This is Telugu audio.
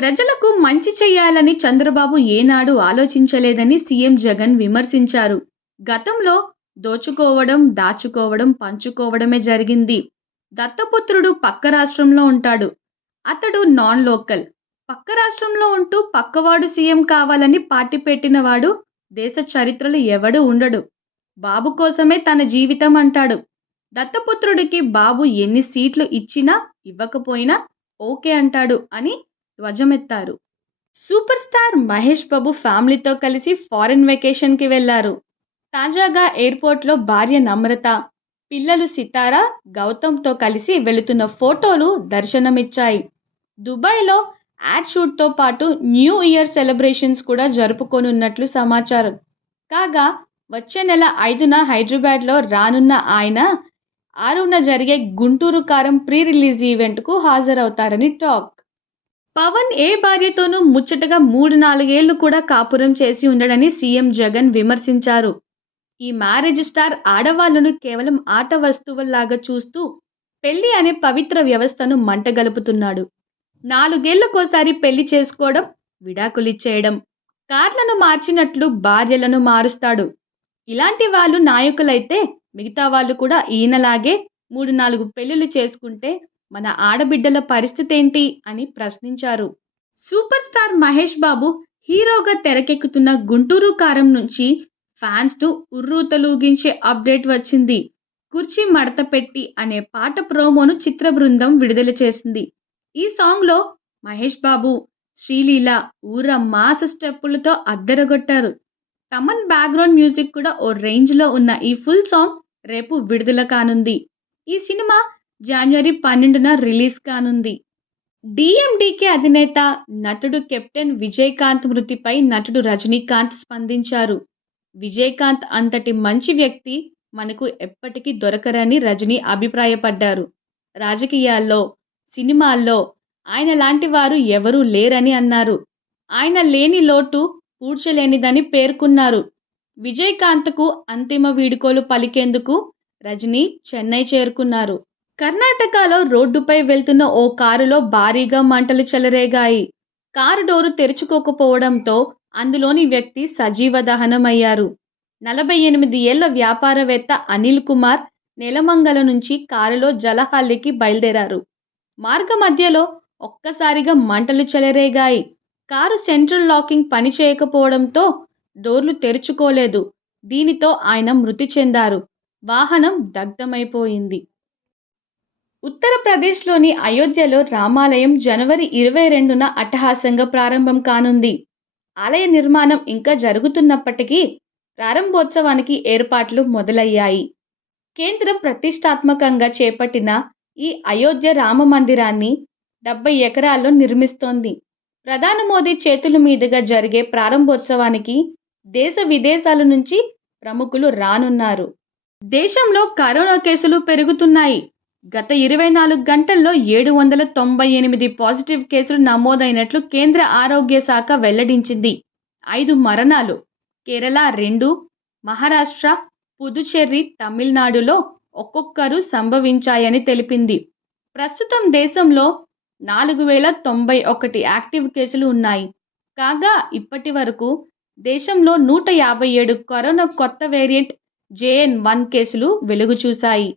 ప్రజలకు మంచి చేయాలని చంద్రబాబు ఏనాడు ఆలోచించలేదని సీఎం జగన్ విమర్శించారు. గతంలో దోచుకోవడం, దాచుకోవడం, పంచుకోవడమే జరిగింది. దత్తపుత్రుడు పక్క రాష్ట్రంలో ఉంటాడు. అతడు నాన్ లోకల్. పక్క రాష్ట్రంలో ఉంటూ పక్కవాడు సీఎం కావాలని పార్టీ పెట్టినవాడు దేశ చరిత్రలో ఎవడూ ఉండడు. బాబు కోసమే తన జీవితం అంటాడు. దత్తపుత్రుడికి బాబు ఎన్ని సీట్లు ఇచ్చినా ఇవ్వకపోయినా ఓకే అంటాడు అని ధ్వజమెత్తారు. సూపర్ స్టార్ మహేష్ బాబు ఫ్యామిలీతో కలిసి ఫారెన్ వెకేషన్కి వెళ్లారు. తాజాగా ఎయిర్పోర్ట్లో భార్య నమ్రత, పిల్లలు సితారా, గౌతమ్తో కలిసి వెళుతున్న ఫోటోలు దర్శనమిచ్చాయి. దుబాయ్లో యాడ్ షూట్తో పాటు న్యూ ఇయర్ సెలబ్రేషన్స్ కూడా జరుపుకోనున్నట్లు సమాచారం. కాగా వచ్చే నెల 5న హైదరాబాద్లో రానున్న ఆయన 6న జరిగే గుంటూరు కారం ప్రీ రిలీజ్ ఈవెంట్కు హాజరవుతారని టాక్. పవన్ ఏ భార్యతోనూ ముచ్చటగా 3-4 ఏళ్లు కూడా కాపురం చేసి ఉండడని సీఎం జగన్ విమర్శించారు. ఈ మ్యారేజ్ స్టార్ ఆడవాళ్లను కేవలం ఆట వస్తువుల్లాగా చూస్తూ పెళ్లి అనే పవిత్ర వ్యవస్థను మంటగలుపుతున్నాడు. 4 ఏళ్లకోసారి పెళ్లి చేసుకోవడం, విడాకులిచ్చేయడం, కార్లను మార్చినట్లు భార్యలను మారుస్తాడు. ఇలాంటి వాళ్ళు నాయకులైతే మిగతా వాళ్ళు కూడా ఈయనలాగే 3-4 పెళ్లిళ్ళు చేసుకుంటే మన ఆడబిడ్డల పరిస్థితి ఏంటి అని ప్రశ్నించారు. సూపర్ స్టార్ మహేష్ బాబు హీరోగా తెరకెక్కుతున్న గుంటూరు కారం నుంచి ఫ్యాన్స్ను ఉర్రూతలూగించే అప్డేట్ వచ్చింది. కుర్చీ మడత పెట్టి అనే పాట ప్రోమోను చిత్ర బృందం విడుదల చేసింది. ఈ సాంగ్లో మహేష్ బాబు, శ్రీలీల ఊర మాస్ స్టెప్పులతో అద్దరగొట్టారు. తమన్ బ్యాక్గ్రౌండ్ మ్యూజిక్ కూడా ఓ రేంజ్లో ఉన్న ఈ ఫుల్ సాంగ్ రేపు విడుదల కానుంది. ఈ సినిమా జనవరి 12న రిలీజ్ కానుంది. డీఎండీకే అధినేత, నటుడు కెప్టెన్ విజయకాంత్ మృతిపై నటుడు రజనీకాంత్ స్పందించారు. విజయకాంత్ అంతటి మంచి వ్యక్తి మనకు ఎప్పటికీ దొరకరని రజనీ అభిప్రాయపడ్డారు. రాజకీయాల్లో, సినిమాల్లో ఆయన లాంటి వారు ఎవరూ లేరని అన్నారు. ఆయన లేని లోటు పూడ్చలేనిదని పేర్కొన్నారు. విజయకాంత్కు అంతిమ వీడ్కోలు పలికేందుకు రజనీ చెన్నై చేరుకున్నారు. కర్ణాటకలో రోడ్డుపై వెళ్తున్న ఓ కారులో భారీగా మంటలు చెలరేగాయి. కారు డోరు తెరుచుకోకపోవడంతో అందులోని వ్యక్తి సజీవ దహనమయ్యారు. 48 ఏళ్ల వ్యాపారవేత్త అనిల్ కుమార్ నెలమంగల నుంచి కారులో జలహల్లికి బయలుదేరారు. మార్గ మధ్యలో ఒక్కసారిగా మంటలు చెలరేగాయి. కారు సెంట్రల్ లాకింగ్ పనిచేయకపోవడంతో డోర్లు తెరుచుకోలేదు. దీనితో ఆయన మృతి చెందారు. వాహనం దగ్ధమైపోయింది. ఉత్తరప్రదేశ్లోని అయోధ్యలో రామాలయం జనవరి 22న అట్టహాసంగా ప్రారంభం కానుంది. ఆలయ నిర్మాణం ఇంకా జరుగుతున్నప్పటికీ ప్రారంభోత్సవానికి ఏర్పాట్లు మొదలయ్యాయి. కేంద్రం ప్రతిష్టాత్మకంగా చేపట్టిన ఈ అయోధ్య రామ మందిరాన్ని 70 ఎకరాల్లో నిర్మిస్తోంది. ప్రధాని మోదీ చేతుల మీదుగా జరిగే ప్రారంభోత్సవానికి దేశ విదేశాల నుంచి ప్రముఖులు రానున్నారు. దేశంలో కరోనా కేసులు పెరుగుతున్నాయి. గత 24 గంటల్లో 798 పాజిటివ్ కేసులు నమోదైనట్లు కేంద్ర ఆరోగ్య శాఖ వెల్లడించింది. 5 మరణాలు కేరళ 2, మహారాష్ట్ర, పుదుచ్చేరి, తమిళనాడులో ఒక్కొక్కరు సంభవించాయని తెలిపింది. ప్రస్తుతం దేశంలో 4091 యాక్టివ్ కేసులు ఉన్నాయి. కాగా ఇప్పటి వరకు దేశంలో 157 కరోనా కొత్త వేరియంట్ JN.1 కేసులు వెలుగు చూశాయి.